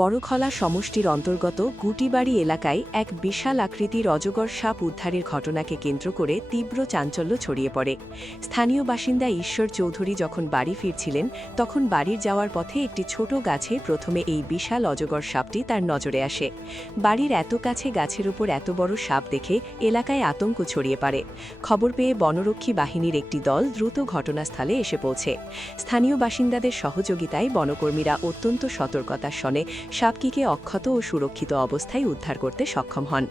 বড়খলা সমষ্টির অন্তর্গত গুটিবাড়ি এলাকায় এক বিশাল আকৃতির অজগর সাপ উদ্ধারের ঘটনাকে কেন্দ্র করে তীব্র চাঞ্চল্য ছড়িয়ে পড়ে। স্থানীয় বাসিন্দা ঈশ্বর চৌধুরী যখন বাড়ি ফিরছিলেন তখন বাড়ির যাওয়ার পথে একটি ছোট গাছে প্রথমে এই বিশাল অজগর সাপটি তার নজরে আসে। বাড়ির এত কাছে গাছের উপর এত বড় সাপ দেখে এলাকায় আতঙ্ক ছড়িয়ে পড়ে। খবর পেয়ে বনরক্ষী বাহিনীর একটি দল দ্রুত ঘটনাস্থলে এসে পৌঁছে। স্থানীয় বাসিন্দাদের সহযোগিতায় বনকর্মীরা অত্যন্ত সতর্কতার সঙ্গে সাপটিকে অক্ষত ও সুরক্ষিত অবস্থায় উদ্ধার করতে সক্ষম হন।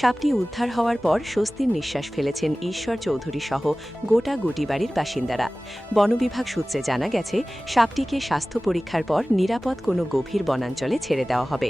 সাপটি উদ্ধার হওয়ার পর স্বস্তির নিঃশ্বাস ফেলেছেন ঈশ্বর চৌধুরী সহ গোটা গুটিবাড়ির বাসিন্দারা। বন বিভাগ সূত্রে জানা গেছে, সাপটিকে স্বাস্থ্য পরীক্ষার পর নিরাপদ কোনো গভীর বনাঞ্চলে ছেড়ে দেওয়া হবে।